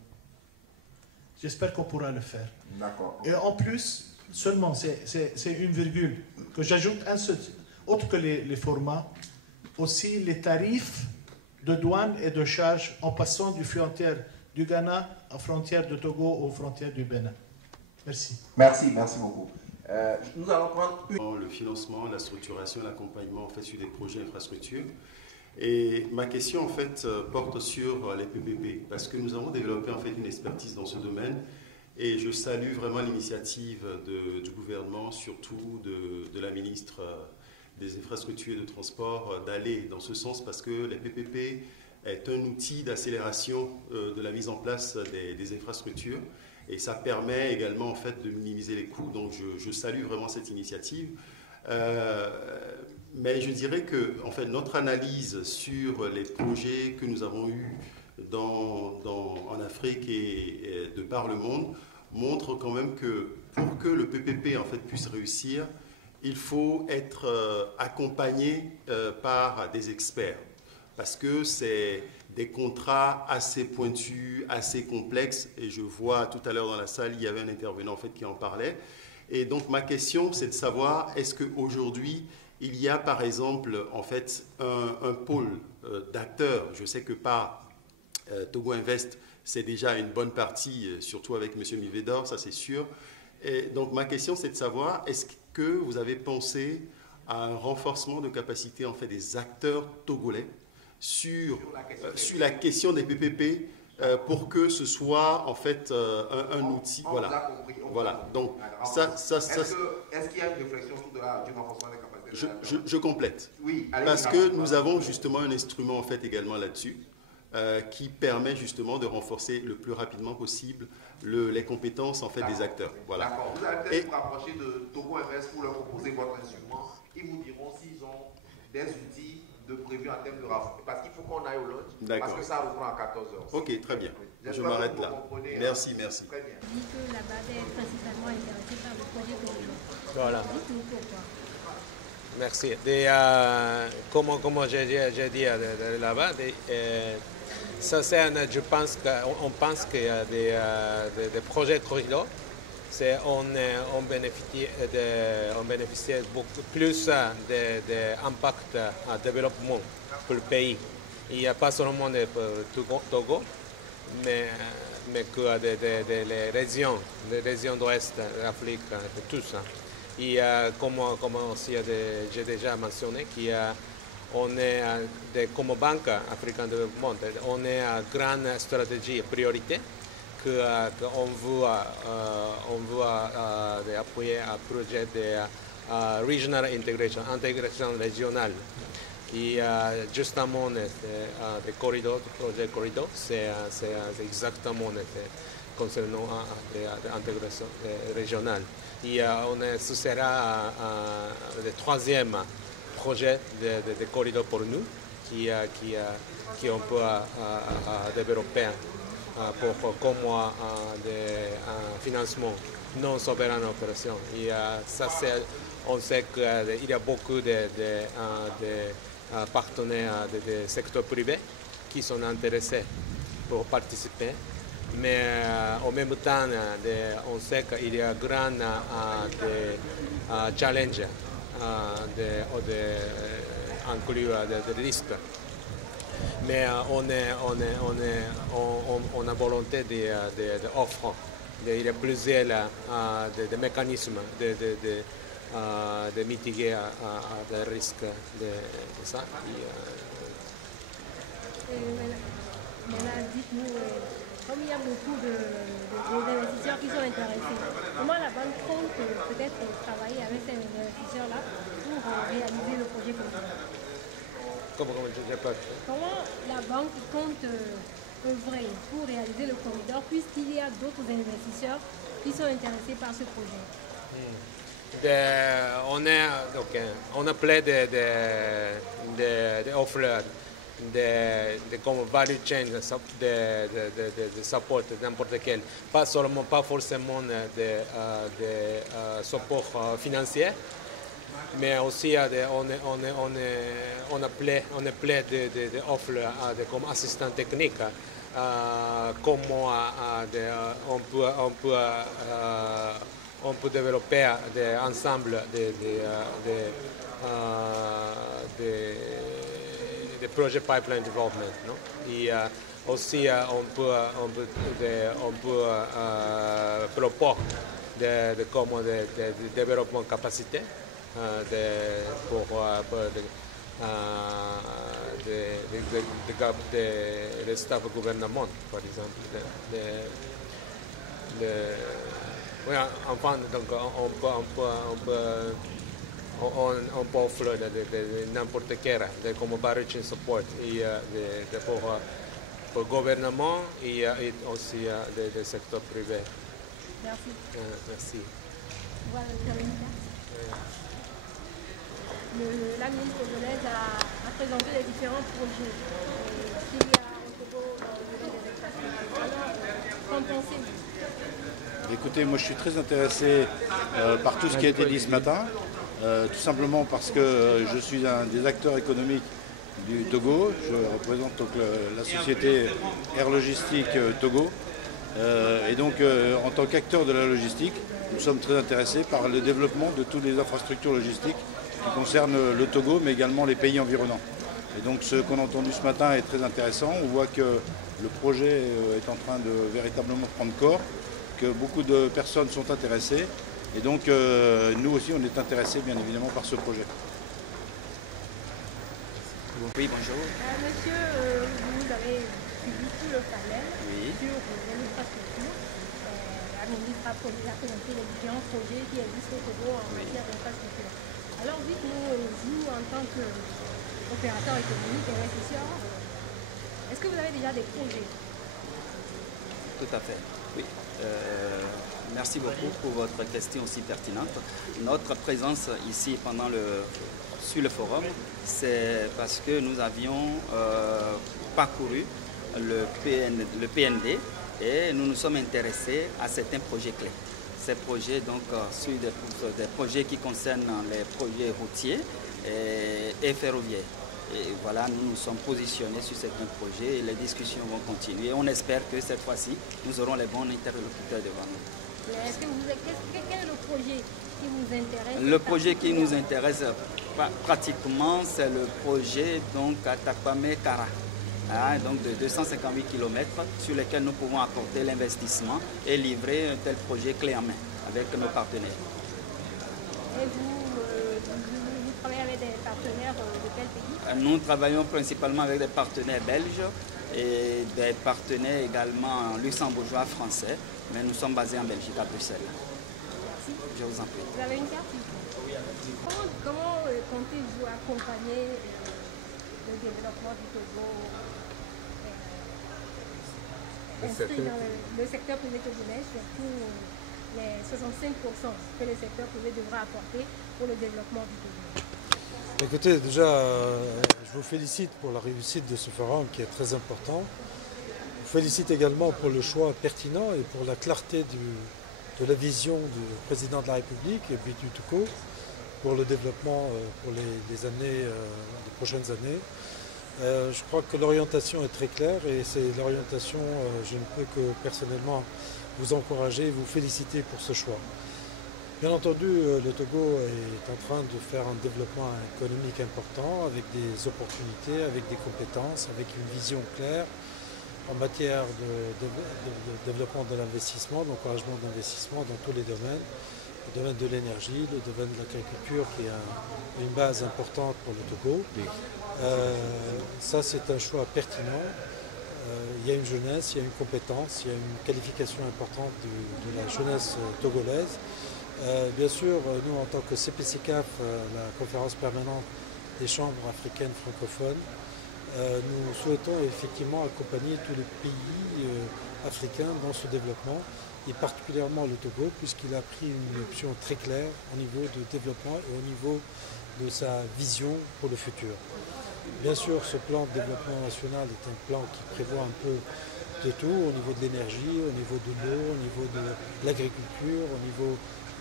J'espère qu'on pourra le faire. D'accord. Et en plus, seulement, c'est une virgule, que j'ajoute un seul, autre que les formats, aussi les tarifs de douane et de charges en passant du frontière du Ghana à frontière de Togo aux frontières du Bénin. Merci. Merci beaucoup. Nous allons prendre le financement, la structuration, l'accompagnement en fait, sur des projets d'infrastructure. Et ma question en fait porte sur les PPP parce que nous avons développé en fait une expertise dans ce domaine et je salue vraiment l'initiative du gouvernement, surtout de la ministre des infrastructures de transport d'aller dans ce sens parce que les PPP est un outil d'accélération de la mise en place des infrastructures et ça permet également en fait de minimiser les coûts. Donc je salue vraiment cette initiative. Mais je dirais que en fait, notre analyse sur les projets que nous avons eus en Afrique et de par le monde montre quand même que pour que le PPP en fait, puisse réussir, il faut être accompagné par des experts. Parce que c'est des contrats assez pointus, assez complexes. Et je vois tout à l'heure dans la salle, il y avait un intervenant en fait, qui en parlait. Et donc ma question, c'est de savoir, est-ce qu'aujourd'hui, il y a par exemple en fait, un pôle d'acteurs. Je sais que par Togo Invest, c'est déjà une bonne partie, surtout avec M. Mivedor, ça c'est sûr. Et donc ma question, c'est de savoir, est-ce que vous avez pensé à un renforcement de capacité en fait, des acteurs togolais sur la question des PPP pour que ce soit en fait un outil. Voilà. Voilà. Donc est-ce qu'il y a une réflexion sur du renforcement des capacités? Je complète. Oui, parce que nous avons justement un instrument en fait également là-dessus qui permet justement de renforcer le plus rapidement possible les compétences en fait des acteurs. Voilà. D'accord. Vous allez peut-être vous rapprocher de Togo Invest pour leur proposer votre instrument. Ils vous diront s'ils ont des outils de prévu en termes de renforcement. Parce qu'il faut qu'on aille au lunch, parce que ça reprend à 14h. Ok, très bien. Je m'arrête là. Merci, merci. Très bien. Dit que la BAD est principalement intéressée par le projet Corridor. Voilà. Dites-nous pourquoi. Merci. Comme j'ai dit la BAD, je pense qu'on pense qu'il y a des projets Corridor. On bénéficie beaucoup plus d'impact à développement pour le pays. Il n'y a pas seulement de Togo, mais que des régions d'Ouest, de l'Afrique, de tout ça. Et comme aussi j'ai déjà mentionné, on est comme Banque africaine de développement, on est à grande stratégie priorité. Qu'on veut appuyer un projet de regional integration, intégration régionale. Et justement, le projet Corridor, c'est exactement concernant l'intégration régionale. Et ce sera le troisième projet de Corridor pour nous, qu'on peut développer. Pour comme un financement non souverain en opération. Et ça, on sait qu'il y a beaucoup de partenaires du secteur privé qui sont intéressés pour participer. Mais en même temps, on sait qu'il y a un grand challenge d'inclure des risques. Mais on a volonté d'offrir. Il y a plusieurs de mécanismes de mitiguer les risques de ça. Maintenant, dites-nous, comme il y a beaucoup d'investisseurs qui sont intéressés, comment la banque compte peut-être travailler avec ces investisseurs-là pour réaliser le projet Corridor? Comment la banque compte œuvrer pour réaliser le corridor puisqu'il y a d'autres investisseurs qui sont intéressés par ce projet? On a plein d'offres comme value chain de support n'importe quel, pas forcément de support financier. Mais aussi on a plein d'offres comme assistant technique, comment on peut développer ensemble des projets pipeline development. Non? Et aussi on peut proposer de développement de capacité. Pour le staff gouvernement, par exemple. Oui, enfin, donc on on peut offrir n'importe quel, comme barrage support, et pour le gouvernement et aussi des secteurs privés. Merci. Merci. Voilà, la ministre togolaise a présenté les différents projets qu'il y a au Togo dans le domaine des infrastructures. Alors, qu'en pensez-vous? Écoutez, moi je suis très intéressé par tout ce qui a été dit ce matin, tout simplement parce que je suis un des acteurs économiques du Togo. Je représente donc la société Air Logistique Togo. Et donc en tant qu'acteur de la logistique, nous sommes très intéressés par le développement de toutes les infrastructures logistiques qui concernent le Togo, mais également les pays environnants. Et donc ce qu'on a entendu ce matin est très intéressant. On voit que le projet est en train de véritablement prendre corps, que beaucoup de personnes sont intéressées. Et donc nous aussi on est intéressés bien évidemment par ce projet. Oui, bonjour. Monsieur, vous avez suivi tout le panel sur l'infrastructure. La ministre a présenté les différents projets qui existent au Togo en matière d'infrastructure. Alors dites-nous, vous en tant qu'opérateur économique et investisseur, est-ce que vous avez déjà des projets? Tout à fait, oui. Merci beaucoup pour votre question aussi pertinente. Notre présence ici sur le forum, c'est parce que nous avions parcouru le PND et nous nous sommes intéressés à certains projets clés. Ces projets donc sont des projets qui concernent les projets routiers et ferroviaires. Et voilà, nous nous sommes positionnés sur certains projets et les discussions vont continuer. On espère que cette fois-ci, nous aurons les bons interlocuteurs devant nous. Quel est le projet qui vous intéresse? Le projet qui nous intéresse pratiquement, c'est le projet Atakpame-Kara, donc de 258 km sur lesquels nous pouvons apporter l'investissement et livrer un tel projet clé en main avec nos partenaires. Et vous travaillez avec des partenaires de quel pays? Nous travaillons principalement avec des partenaires belges et des partenaires également luxembourgeois, français, mais nous sommes basés en Belgique, à Bruxelles. Merci. Je vous en prie. Vous avez une carte? Comment comptez-vous accompagner le développement du Togo, inscrit dans le secteur privé togolais, surtout les 65% que le secteur privé devra apporter pour le développement du Togo? Écoutez, déjà, je vous félicite pour la réussite de ce forum qui est très important. Je vous félicite également pour le choix pertinent et pour la clarté de la vision du président de la République et puis du Togo pour le développement pour les prochaines années. Je crois que l'orientation est très claire et c'est l'orientation, je ne peux que personnellement vous encourager et vous féliciter pour ce choix. Bien entendu, le Togo est en train de faire un développement économique important avec des opportunités, avec des compétences, avec une vision claire en matière de développement de l'investissement, d'encouragement d'investissement dans tous les domaines. Le domaine de l'énergie, le domaine de l'agriculture qui est une base importante pour le Togo. Ça, c'est un choix pertinent. Il y a une jeunesse, il y a une compétence, il y a une qualification importante de la jeunesse togolaise. Bien sûr, nous en tant que CPCCAF, la conférence permanente des chambres africaines francophones, nous souhaitons effectivement accompagner tous les pays africains dans ce développement, et particulièrement le Togo, puisqu'il a pris une option très claire au niveau de développement et au niveau de sa vision pour le futur. Bien sûr, ce plan de développement national est un plan qui prévoit un peu de tout, au niveau de l'énergie, au niveau de l'eau, au niveau de l'agriculture, au niveau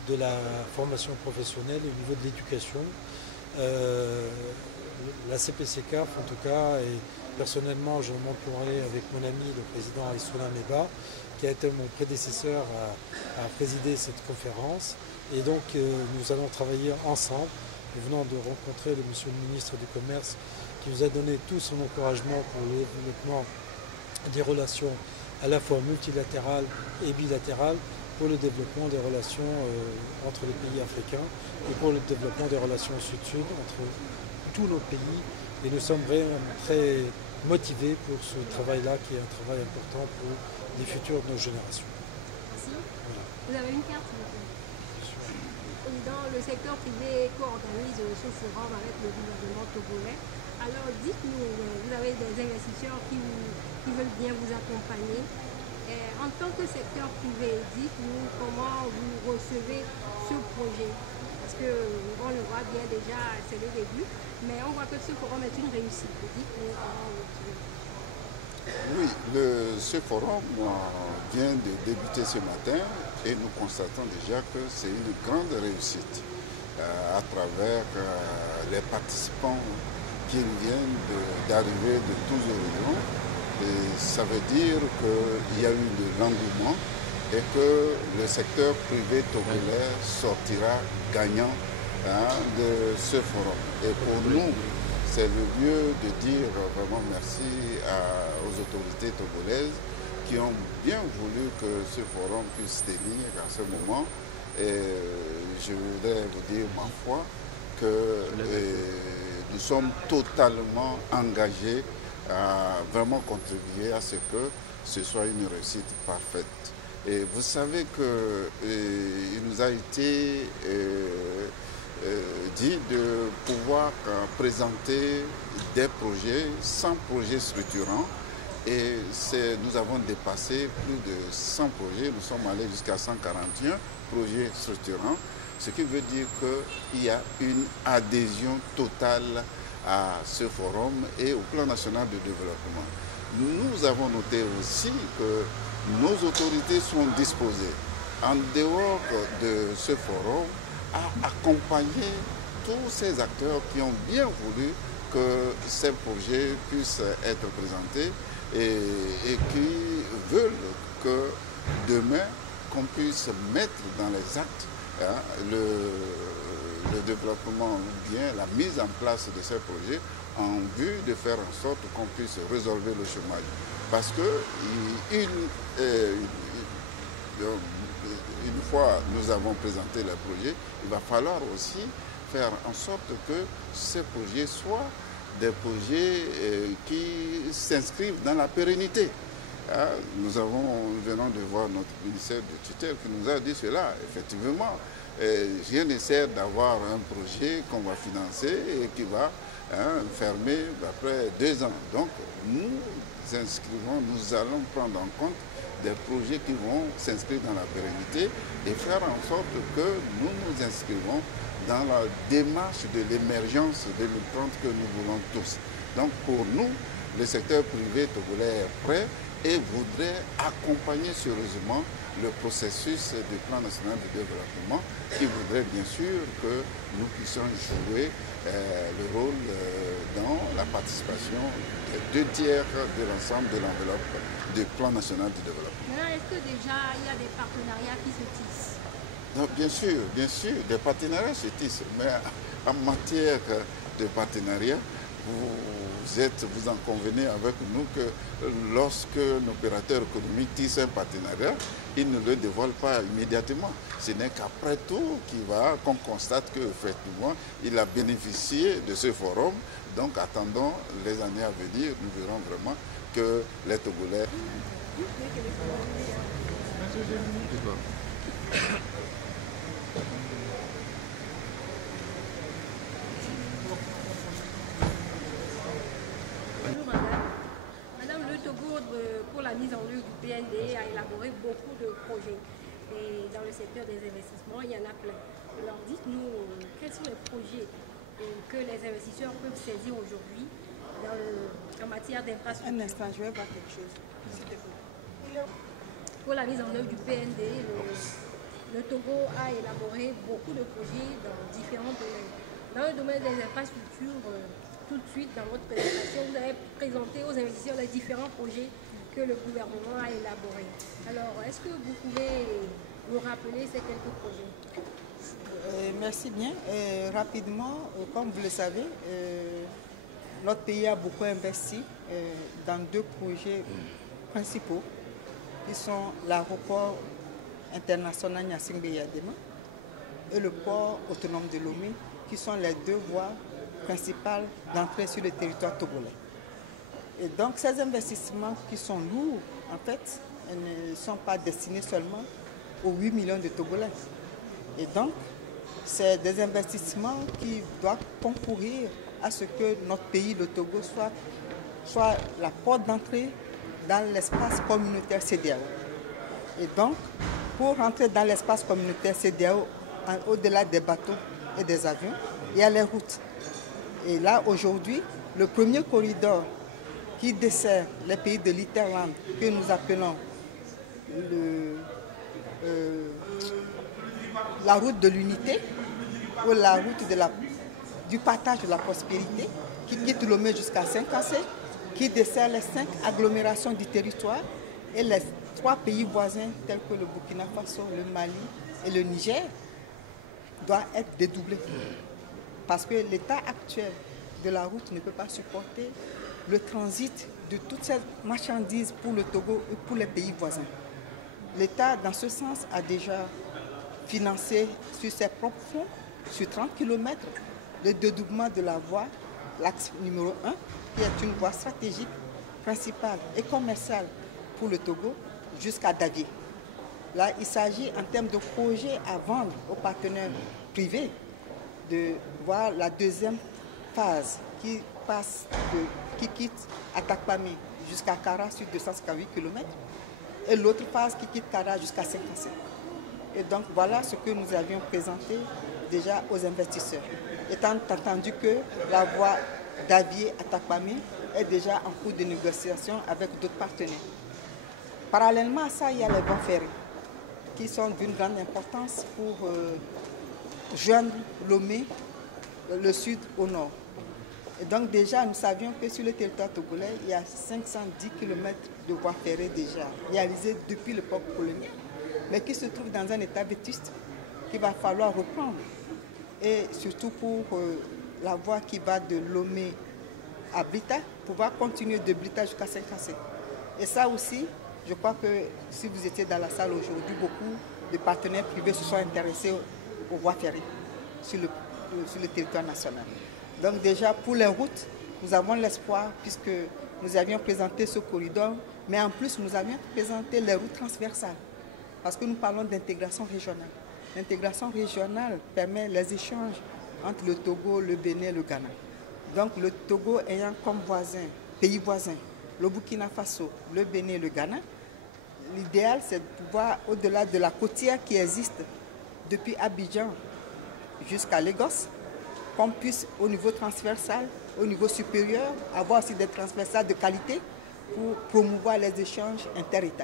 de la formation professionnelle, au niveau de l'éducation. La CPCCAF, en tout cas, et personnellement, je m'entourerai avec mon ami, le président Aïssouna Meba, qui a été mon prédécesseur à présider cette conférence. Et donc, nous allons travailler ensemble. Nous venons de rencontrer monsieur le ministre du Commerce, qui nous a donné tout son encouragement pour le développement des relations à la fois multilatérales et bilatérales, pour le développement des relations entre les pays africains et pour le développement des relations sud-sud entre tous nos pays. Et nous sommes vraiment très motivés pour ce travail-là, qui est un travail important pour les futures de nos générations. Merci. Voilà. Vous avez une carte? Président, le secteur privé co-organise ce forum avec le gouvernement togolais. Alors dites-nous, vous avez des investisseurs qui veulent bien vous accompagner. En tant que secteur privé, dites-nous comment vous recevez ce projet. Parce qu'on le voit bien déjà, c'est le début, mais on voit que ce forum est une réussite. Dites-nous comment vous recevez. Oui, ce forum vient de débuter ce matin et nous constatons déjà que c'est une grande réussite à travers les participants qui viennent d'arriver de tous horizons. Et ça veut dire qu'il y a eu de l'engouement et que le secteur privé togolais sortira gagnant de ce forum. Et pour nous, c'est le lieu de dire vraiment merci aux autorités togolaises qui ont bien voulu que ce forum puisse tenir à ce moment. Et je voudrais vous dire, ma foi, que nous sommes totalement engagés à vraiment contribuer à ce que ce soit une réussite parfaite. Et vous savez qu'il nous a été dit de pouvoir présenter des projets, 100 projets structurants. Et nous avons dépassé plus de 100 projets, nous sommes allés jusqu'à 141 projets structurants, ce qui veut dire qu'il y a une adhésion totale à ce forum et au plan national de développement. Nous avons noté aussi que nos autorités sont disposées, en dehors de ce forum, à accompagner tous ces acteurs qui ont bien voulu que ces projets puissent être présentés et qui veulent que demain, qu'on puisse mettre dans les actes le développement ou bien la mise en place de ces projets en vue de faire en sorte qu'on puisse résolver le chômage. Parce que une fois nous avons présenté les projets, il va falloir aussi faire en sorte que ces projets soient des projets qui s'inscrivent dans la pérennité. Nous venons de voir notre ministère de tutelle qui nous a dit cela. Effectivement, rien ne sert d'avoir un projet qu'on va financer et qui va fermer après 2 ans. Donc, nous allons prendre en compte des projets qui vont s'inscrire dans la pérennité et faire en sorte que nous nous inscrivons dans la démarche de l'émergence 2030 que nous voulons tous. Donc pour nous, le secteur privé togolais est prêt et voudrait accompagner sérieusement le processus du plan national de développement qui voudrait bien sûr que nous puissions jouer le rôle dans la participation des 2/3 de l'ensemble de l'enveloppe du plan national de développement. Maintenant, est-ce que déjà il y a des partenariats qui se tissent? Non, bien sûr, des partenariats se tissent, mais en matière de partenariat, vous en convenez avec nous que lorsque l'opérateur économique tisse un partenariat, il ne le dévoile pas immédiatement. Ce n'est qu'après tout qu'on constate qu'effectivement, il a bénéficié de ce forum. Donc attendons les années à venir, nous verrons vraiment que les Togolais... Bonjour Madame, le Togo pour la mise en œuvre du PND a élaboré beaucoup de projets. Et dans le secteur des investissements, il y en a plein. Alors dites-nous, quels sont les projets que les investisseurs peuvent saisir aujourd'hui en matière d'infrastructure? Un instant, je vais voir quelque chose. Pour la mise en œuvre du PND, le Togo a élaboré beaucoup de projets dans différents domaines. Dans le domaine des infrastructures, tout de suite dans votre présentation, vous avez présenté aux investisseurs les différents projets que le gouvernement a élaborés. Alors, est-ce que vous pouvez nous rappeler ces quelques projets? Merci bien. Rapidement, comme vous le savez, notre pays a beaucoup investi dans 2 projets principaux qui sont l'aéroport international Gnassingbé-Yadema et le port autonome de Lomé, qui sont les 2 voies principales d'entrée sur le territoire togolais. Et donc ces investissements qui sont lourds, en fait, ne sont pas destinés seulement aux 8 millions de Togolais. Et donc, c'est des investissements qui doivent concourir à ce que notre pays, le Togo, soit la porte d'entrée dans l'espace communautaire CEDEAO. Et donc, pour rentrer dans l'espace communautaire CEDEAO, au-delà des bateaux et des avions, il y a les routes. Et là, aujourd'hui, le premier corridor qui dessert les pays de l'Interland, que nous appelons la route de l'unité, ou la route du partage de la prospérité, qui quitte Lomé jusqu'à Saint-Cassé, qui dessert les 5 agglomérations du territoire et les 3 pays voisins tels que le Burkina Faso, le Mali et le Niger, doit être dédoublé. Parce que l'état actuel de la route ne peut pas supporter le transit de toutes ces marchandises pour le Togo et pour les pays voisins. L'État, dans ce sens, a déjà financé sur ses propres fonds, sur 30 km, le dédoublement de la voie, l'axe numéro 1, qui est une voie stratégique, principale et commerciale pour le Togo, jusqu'à Dagué. Là, il s'agit en termes de projet à vendre aux partenaires privés de voir la deuxième phase qui quitte Atakpamé jusqu'à Kara sur 258 km et l'autre phase qui quitte Kara jusqu'à Saint-Cassé. Et donc voilà ce que nous avions présenté déjà aux investisseurs. Étant entendu que la voie d'Avier-Atakpamé est déjà en cours de négociation avec d'autres partenaires. Parallèlement à ça, il y a les voies ferrées qui sont d'une grande importance pour joindre Lomé, le sud au nord. Et donc déjà, nous savions que sur le territoire togolais, il y a 510 km de voies ferrées déjà réalisées depuis l'époque coloniale, mais qui se trouvent dans un état vétuste qu'il va falloir reprendre. Et surtout pour la voie qui va de Lomé à Blita, pouvoir continuer de Blita jusqu'à Saint-Cassé. Et ça aussi, je crois que si vous étiez dans la salle aujourd'hui, beaucoup de partenaires privés se sont intéressés aux voies ferrées sur le territoire national. Donc déjà, pour les routes, nous avons l'espoir puisque nous avions présenté ce corridor, mais en plus, nous avions présenté les routes transversales parce que nous parlons d'intégration régionale. L'intégration régionale permet les échanges entre le Togo, le Bénin et le Ghana. Donc le Togo ayant comme pays voisins, le Burkina Faso, le Bénin et le Ghana, l'idéal c'est de pouvoir, au-delà de la côtière qui existe depuis Abidjan jusqu'à Lagos, qu'on puisse au niveau transversal, au niveau supérieur, avoir aussi des transversales de qualité pour promouvoir les échanges inter-États.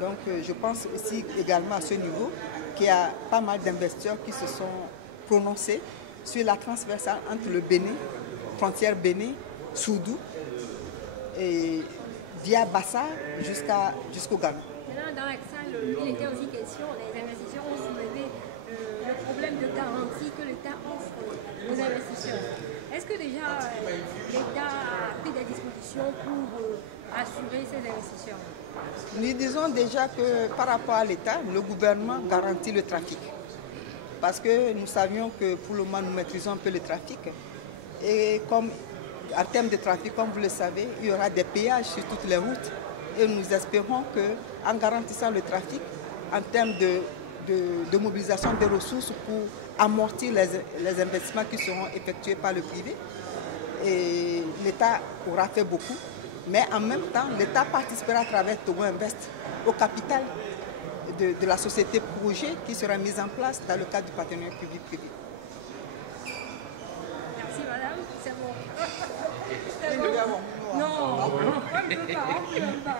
Donc je pense aussi également à ce niveau qu'il y a pas mal d'investisseurs qui se sont prononcés sur la transversale entre le Bénin, frontière Bénin, Soudou, et via Bassa jusqu'au Ghana. Maintenant, dans la salle, il était aussi question, les investisseurs ont soulevé le problème de garantie que l'État offre aux investisseurs. Est-ce que déjà l'État a pris des dispositions pour assurer ces investisseurs? Nous disons déjà que par rapport à l'État, le gouvernement garantit le trafic. Parce que nous savions que pour le moment, nous maîtrisons un peu le trafic. Et comme en termes de trafic, comme vous le savez, il y aura des péages sur toutes les routes. Et nous espérons qu'en garantissant le trafic, en termes de mobilisation des ressources pour amortir les investissements qui seront effectués par le privé, et l'État aura fait beaucoup. Mais en même temps, l'État participera à travers Togo Invest au capital de la société projet qui sera mise en place dans le cadre du partenariat public-privé. Merci madame, c'est bon. C'est bon. Non, on ne peut pas.